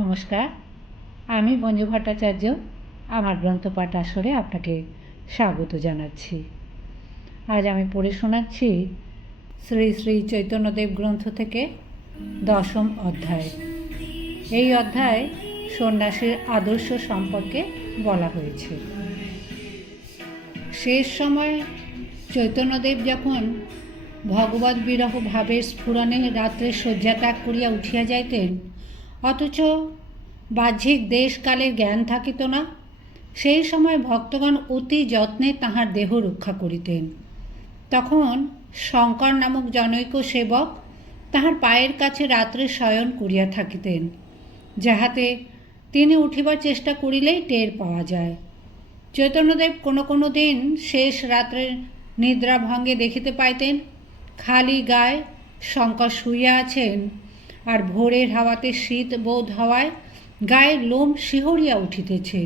নমস্কার। আমি মঞ্জু ভট্টাচার্য, আমার গ্রন্থপাঠ আসরে আপনাকে স্বাগত জানাচ্ছি। আজ আমি পড়ে শোনাচ্ছি শ্রী শ্রী চৈতন্যদেব গ্রন্থ থেকে দশম অধ্যায়। এই অধ্যায় সন্ন্যাসীর আদর্শ সম্পর্কে বলা হয়েছে। শেষ সময় চৈতন্যদেব যখন ভগবত বিরহ ভাবের স্ফুরণে রাত্রে শয্যা ত্যাগ করিয়া উঠিয়া যাইতেন অথচ বাহ্যিক দেশকালের জ্ঞান থাকিত না। সেই সময় ভক্তগণ অতি যত্নে তাহার দেহ রক্ষা করিতেন। তখন শঙ্কর নামক জনৈক সেবক তাহার পায়ের কাছে রাত্রে শয়ন করিয়া থাকিতেন, যাহাতে তিনি উঠিবার চেষ্টা করিলেই টের পাওয়া যায়। চৈতন্যদেব কোনো কোনো দিন শেষ রাত্রে নিদ্রা ভঙ্গে দেখিতে পাইতেন, খালি গায়ে শঙ্কর শুইয়া আছেন আর ভোরের হাওয়াতে শীত বোধ হওয়ায় গায়ের লোম শিহরিয়া উঠিতেছে।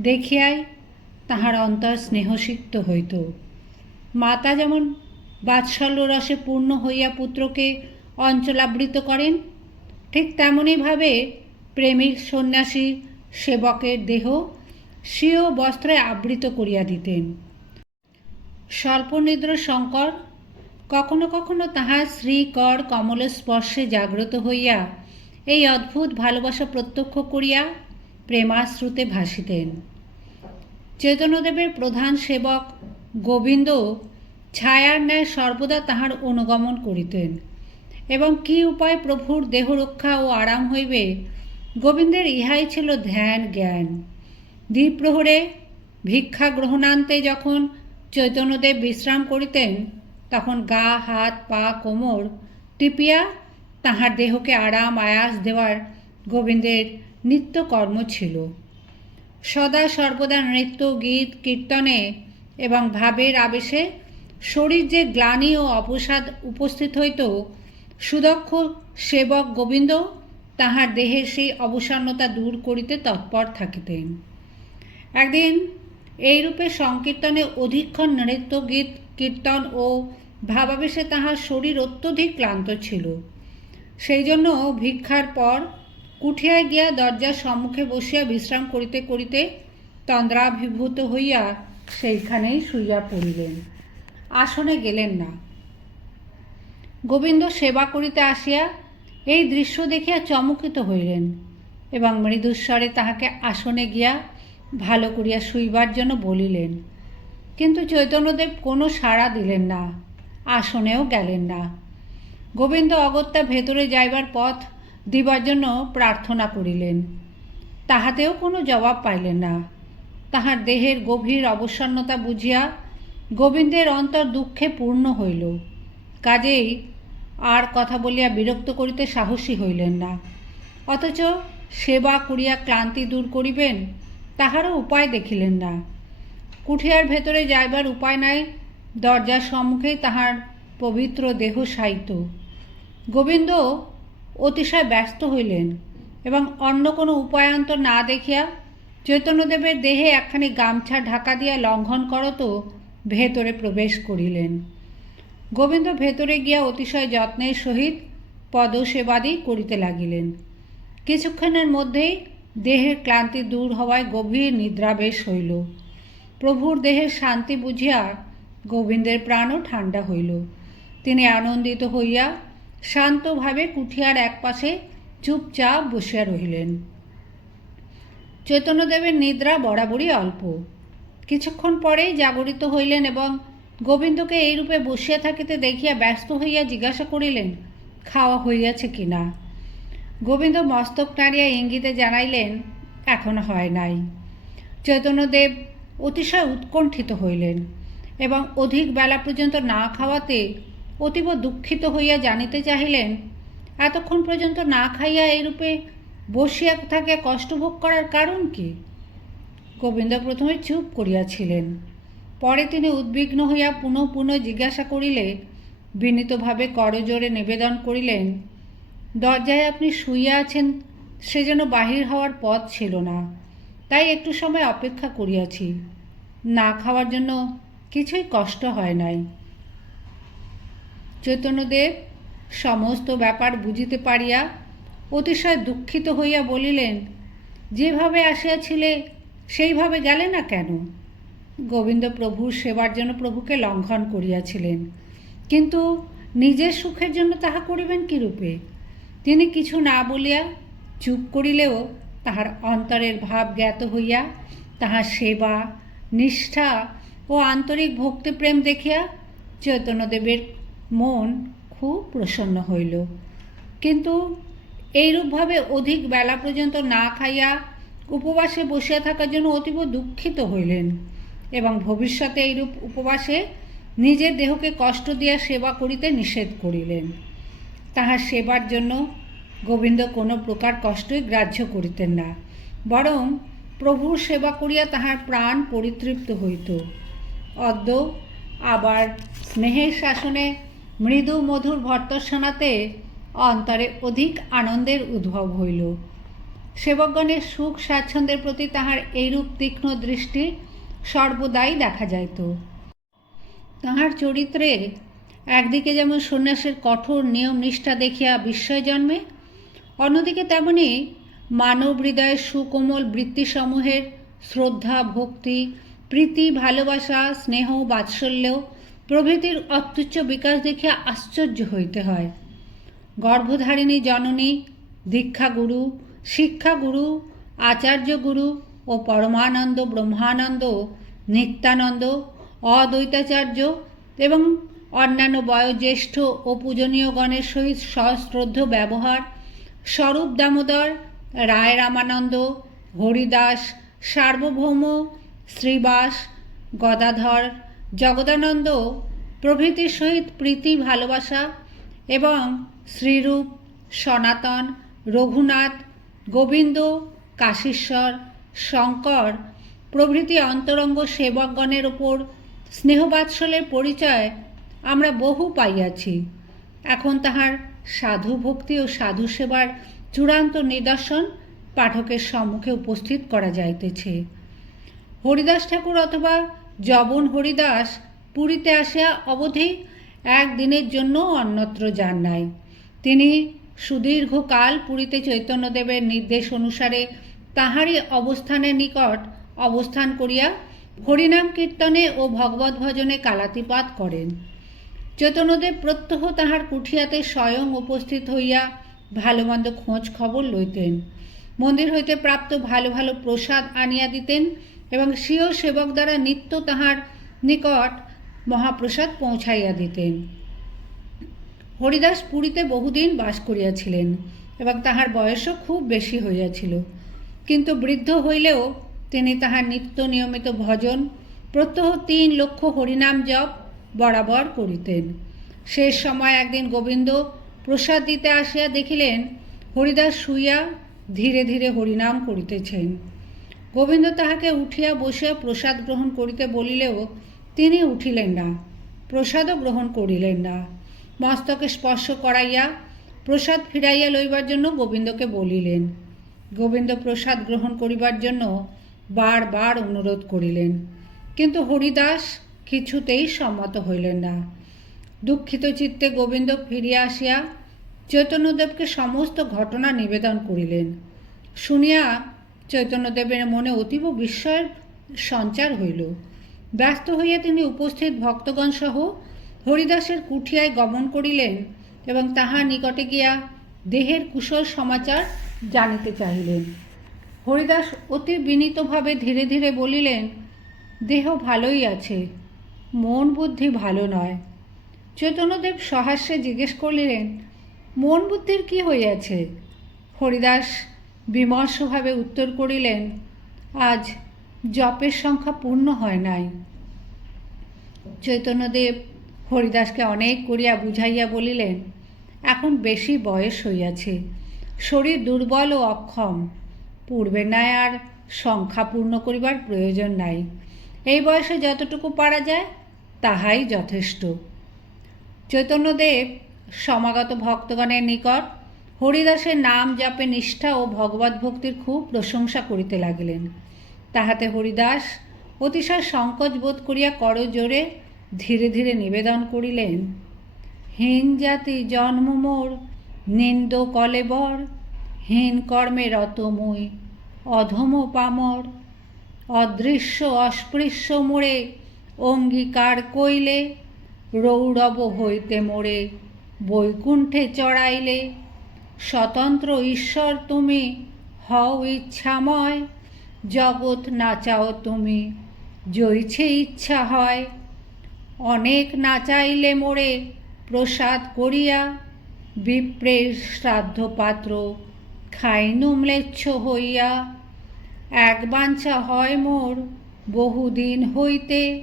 দেখিয়াই তাহার অন্তর স্নেহসিক্ত হইত। মাতা যেমন বাৎসল্য রসে পূর্ণ হইয়া পুত্রকে অঞ্চলাবৃত করেন, ঠিক তেমনইভাবে প্রেমিক সন্ন্যাসী সেবকের দেহ স্বীয় বস্ত্রে আবৃত করিয়া দিতেন। স্বল্পনিদ্র শঙ্কর কখনো কখনো তাহার শ্রীকর কমলের স্পর্শে জাগ্রত হইয়া এই অদ্ভুত ভালোবাসা প্রত্যক্ষ করিয়া প্রেমাশ্রুতে ভাসিতেন। চৈতন্যদেবের প্রধান সেবক গোবিন্দ ছায়ার ন্যায় সর্বদা তাহার অনুগমন করিতেন এবং কি উপায় প্রভুর দেহ রক্ষা ও আরাম হইবে, গোবিন্দের ইহাই ছিল ধ্যান জ্ঞান। দ্বিপ্রহরে ভিক্ষা গ্রহণান্তে যখন চৈতন্যদেব বিশ্রাম করিতেন তখন গা, হাত, পা, কোমর টিপিয়া তাহার দেহকে আরাম, আয়াস দেওয়ার গোবিন্দের নিত্যকর্ম ছিল। সদা সর্বদা নৃত্য, গীত, কীর্তনে এবং ভাবের আবেশে শরীর যে গ্লানি ও অপসাদ উপস্থিত হইত, সুদক্ষ সেবক গোবিন্দ তাহার দেহের সেই অবসন্নতা দূর করিতে তৎপর থাকিতেন। একদিন এইরূপে সংকীর্তনে অধিকক্ষণ নৃত্য, গীত, কীর্তন ও ভাবাবেশে তাহার শরীর অত্যধিক ক্লান্ত ছিল। সেই জন্য ভিক্ষার পর কুঠিয়ায় গিয়া দরজার সম্মুখে বসিয়া বিশ্রাম করিতে করিতে তন্দ্রাভিভূত হইয়া সেইখানেই শুইয়া পড়িলেন। আসনে গেলেন না। গোবিন্দ সেবা করিতে আসিয়া এই দৃশ্য দেখিয়া চমকিত হইলেন এবং মৃদুস্বরে তাহাকে আসনে গিয়া ভালো করিয়া শুইবার জন্য বলিলেন, কিন্তু চৈতন্যদেব কোনো সাড়া দিলেন না। আসনেও গেলেন না। গোবিন্দ অগত্যা ভেতরে যাইবার পথ দিবার জন্য প্রার্থনা করিলেন। তাহাতেও কোনো জবাব পাইলেন না। তাহার দেহের গভীর অবসন্নতা বুঝিয়া গোবিন্দের অন্তর দুঃখে পূর্ণ হইল। কাজেই আর কথা বলিয়া বিরক্ত করিতে সাহসী হইলেন না। অথচ সেবা করিয়া ক্লান্তি দূর করিবেন, তাহারও উপায় দেখিলেন না। কুঠিয়ার ভেতরে যাইবার উপায় নাই দরজার সম্মুখেই তাহার পবিত্র দেহ সাইত। গোবিন্দ অতিশয় ব্যস্ত হইলেন এবং অন্য কোনো উপায়ান্তর না দেখিয়া চৈতন্যদেবের দেহে একখানি গামছা ঢাকা দিয়া লঙ্ঘন করত ভেতরে প্রবেশ করিলেন। গোবিন্দ ভেতরে গিয়া অতিশয় যত্নের সহিত পদসেবাদি করিতে লাগিলেন। কিছুক্ষণের মধ্যেই দেহের ক্লান্তি দূর হওয়ায় গভীর নিদ্রাবেশ হইল। প্রভুর দেহের শান্তি বুঝিয়া গোবিন্দের প্রাণও ঠান্ডা হইল। তিনি আনন্দিত হইয়া শান্তভাবে কুঠিয়ার একপাশে চুপচাপ বসিয়া রহিলেন। চৈতন্যদেবের নিদ্রা বরাবরই অল্প। কিছুক্ষণ পরেই জাগরিত হইলেন এবং গোবিন্দকে এইরূপে বসিয়া থাকিতে দেখিয়া ব্যস্ত হইয়া জিজ্ঞাসা করিলেন, খাওয়া হইয়াছে কি না? গোবিন্দ মস্তক নাড়িয়া ইঙ্গিতে জানাইলেন, এখন হয় নাই। চৈতন্যদেব অতিশয় উৎকণ্ঠিত হইলেন। এবং অধিক বেলা পর্যন্ত না খাওয়াতে অতীব দুঃখিত হইয়া জানিতে চাহিলেন, এতক্ষণ পর্যন্ত না খাইয়া এইরূপে বসিয়া থাকে কষ্টভোগ করার কারণ কি? গোবিন্দ প্রথমে চুপ করিয়াছিলেন। পরে তিনি উদ্বিগ্ন হইয়া পুনঃ পুনঃ জিজ্ঞাসা করিলে, বিনীতভাবে করজোরে নিবেদন করিলেন, দরজায় আপনি শুইয়া আছেন, সে যেন বাহির হওয়ার পথ ছিল না, তাই একটু সময় অপেক্ষা করিয়াছি। না খাওয়ার জন্য কিছুই কষ্ট হয় নাই। চৈতন্যদেব সমস্ত ব্যাপার বুঝিতে পারিয়া অতিশয় দুঃখিত হইয়া বলিলেন, যেভাবে আসিয়াছিলে, সেইভাবে গেলে না কেন? গোবিন্দ প্রভুর সেবার জন্য প্রভুকে লঙ্ঘন করিয়াছিলেন। কিন্তু নিজের সুখের জন্য তাহা করিবেন কিরূপে? তিনি কিছু না বলিয়া চুপ করিলেও তাহার অন্তরের ভাব জ্ঞাত হইয়া তাহার সেবা, নিষ্ঠা ও আন্তরিক ভক্তিপ্রেম দেখিয়া চৈতন্যদেবের মন খুব প্রসন্ন হইল। কিন্তু এইরূপভাবে অধিক বেলা পর্যন্ত না খাইয়া উপবাসে বসিয়া থাকার জন্য অতীব দুঃখিত হইলেন এবং ভবিষ্যতে এইরূপ উপবাসে নিজের দেহকে কষ্ট দিয়া সেবা করিতে নিষেধ করিলেন। তাহার সেবার জন্য গোবিন্দ কোনো প্রকার কষ্টই গ্রাহ্য করিতেন না, বরং প্রভুর সেবা করিয়া তাহার প্রাণ পরিতৃপ্ত হইত। অদ্য আবার স্নেহের শাসনে মৃদু মধুর ভর্তসনাতে অন্তরে অধিক আনন্দের উদ্ভব হইল। সেবকগণের সুখ স্বাচ্ছন্দ্যের প্রতি তাহার এইরূপ তীক্ষ্ণ দৃষ্টি সর্বদাই দেখা যাইত। তাহার চরিত্রে একদিকে যেমন সন্ন্যাসের কঠোর নিয়ম নিষ্ঠা দেখিয়া বিস্ময় জন্মে, অন্যদিকে তেমনি মানব হৃদয়ের সুকোমল বৃত্তিসমূহের শ্রদ্ধা, ভক্তি প্রীতি, ভালোবাসা, স্নেহ, বাৎসল্য প্রভৃতির অত্যুচ্চ বিকাশ দেখিয়া আশ্চর্য হইতে হয়। গর্ভধারিণী জননী, দীক্ষাগুরু, শিক্ষাগুরু, আচার্যগুরু ও পরমানন্দ, ব্রহ্মানন্দ, নিত্যানন্দ, অদ্বৈতাচার্য এবং অন্যান্য বয়োজ্যেষ্ঠ ও পূজনীয় গণের সহিত সশ্রদ্ধ ব্যবহার স্বরূপ দামোদর, রায় রামানন্দ, হরিদাস, সার্বভৌম শ্রীবাস, গদাধর, জগদানন্দ প্রভৃতির সহিত প্রীতি, ভালোবাসা এবং শ্রীরূপ, সনাতন, রঘুনাথ, গোবিন্দ, কাশীশ্বর, শঙ্কর প্রভৃতি অন্তরঙ্গ সেবকগণের ওপর স্নেহবাৎসলের পরিচয় আমরা বহু পাইয়াছি। এখন তাহার সাধু ভক্তি ও সাধু সেবার চূড়ান্ত নিদর্শন পাঠকের সম্মুখে উপস্থিত করা যাইতেছে। হরিদাস ঠাকুর অথবা জবন হরিদাস পুরীতে আসিয়া অবধি একদিনের জন্য অন্যত্র যান নাই। তিনি সুদীর্ঘকাল পুরীতে চৈতন্যদেবের নির্দেশ অনুসারে তাহারই অবস্থানের নিকট অবস্থান করিয়া হরিনাম কীর্তনে ও ভগবত ভজনে কালাতিপাত করেন। চৈতন্যদেব প্রত্যহ তাহার কুঠিয়াতে স্বয়ং উপস্থিত হইয়া ভালো মন্দ খোঁজ খবর লইতেন। মন্দির হইতে প্রাপ্ত ভালো ভালো প্রসাদ আনিয়া দিতেন। এবং স্বীয় সেবক দ্বারা নিত্য তাহার নিকট মহাপ্রসাদ পৌঁছাইয়া দিতেন। হরিদাস পুরীতে বহুদিন বাস করিয়াছিলেন এবং তাহার বয়সও খুব বেশি হইয়াছিল। কিন্তু বৃদ্ধ হইলেও তিনি তাহার নিত্য নিয়মিত ভজন, প্রত্যহ তিন লক্ষ হরিনাম জপ বরাবর করিতেন। শেষ সময় একদিন গোবিন্দ প্রসাদ দিতে আসিয়া দেখিলেন, হরিদাস শুইয়া ধীরে ধীরে হরিনাম করিতেছেন। গোবিন্দ তাহাকে উঠিয়া বসিয়া প্রসাদ গ্রহণ করিতে বলিলেও তিনি উঠিলেন না। প্রসাদও গ্রহণ করিলেন না। মস্তকে স্পর্শ করাইয়া প্রসাদ ফিরাইয়া লইবার জন্য গোবিন্দকে বলিলেন। গোবিন্দ প্রসাদ গ্রহণ করিবার জন্য বারবার অনুরোধ করিলেন। কিন্তু হরিদাস কিছুতেই সম্মত হইলেন না। দুঃখিত চিত্তে গোবিন্দ ফিরিয়া আসিয়া চৈতন্যদেবকে সমস্ত ঘটনা নিবেদন করিলেন। শুনিয়া চৈতন্যদেবের মনে অতীব বিস্ময়ের সঞ্চার হইল। ব্যস্ত হইয়া তিনি উপস্থিত ভক্তগণ সহ হরিদাসের কুঠিয়ায় গমন করিলেন এবং তাহার নিকটে গিয়া দেহের কুশল সমাচার জানিতে চাহিলেন। হরিদাস অতি বিনীতভাবে ধীরে ধীরে বলিলেন, দেহ ভালোই আছে, মন বুদ্ধি ভালো নয়। চৈতন্যদেব সহাস্যে জিজ্ঞেস করিলেন, মন বুদ্ধির কি হইয়াছে? হরিদাস বিমর্ষভাবে উত্তর করিলেন, আজ জপের সংখ্যা পূর্ণ হয় নাই। চৈতন্যদেব হরিদাসকে অনেক করিয়া বুঝাইয়া বলিলেন, এখন বেশি বয়স হইয়াছে, শরীর দুর্বল ও অক্ষম, পূর্বের ন্যায় আর সংখ্যা পূর্ণ করিবার প্রয়োজন নাই। এই বয়সে যতটুকু পারা যায়, তাহাই যথেষ্ট চৈতন্যদেব সমাগত ভক্তগণের নিকট হরিদাসের নাম জাপে নিষ্ঠা ও ভগবত ভক্তির খুব প্রশংসা করিতে লাগিলেন। তাহাতে হরিদাস অতিশয় সংকোচ বোধ করিয়া করজোরে ধীরে ধীরে নিবেদন করিলেন, হীন জাতি জন্ম মোর, নিন্দ কলেবর হীন কর্মে রতমুই অধম পামর, অদৃশ্য অস্পৃশ্য মোড়ে, অঙ্গীকার কইলে, রৌরব হইতে মোড়ে, বৈকুণ্ঠে চড়াইলে স্বতন্ত্র ঈশ্বর তুমি, হও ইচ্ছাময়। জগৎ নাচাও তুমি জইছে ইচ্ছা হয়। অনেক নাচাইলে মোড়ে প্রসাদ করিয়া, বিপ্রের শ্রাদ্ধ পাত্র খাইনু ম্লেচ্ছ হইয়া। এক বাঞ্ছা হয় মোর বহুদিন হইতে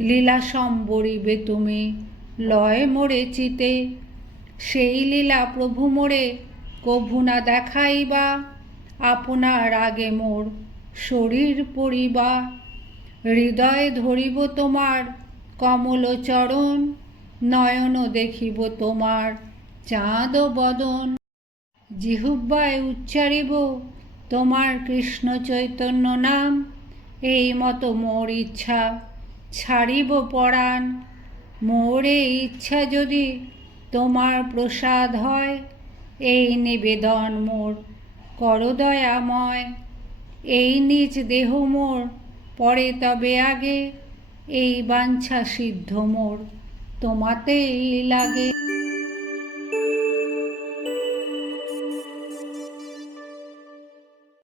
লীলা সম্বরিবে তুমি লয় মোড়ে চিতে। সেই লীলা প্রভু মোড়ে কভু না দেখাইবা আপনার আগে মোর শরীর পড়িবা। হৃদয়ে ধরিব তোমার, কমল চরণ, নয়ন দেখিব তোমার, চাঁদ বদন। জিহুব্বায় উচ্চারিব তোমার কৃষ্ণ চৈতন্য নাম, এই মতো মোর ইচ্ছা ছাড়িব পরাণ। মোর ইচ্ছা যদি তোমার প্রসাদ হয়। এই নিবেদন মোর করদয়াময় এই নিজ দেহ মোর, পরে তবে আগে। এই বাঞ্ছা সিদ্ধ মোর, তোমাতেই লাগে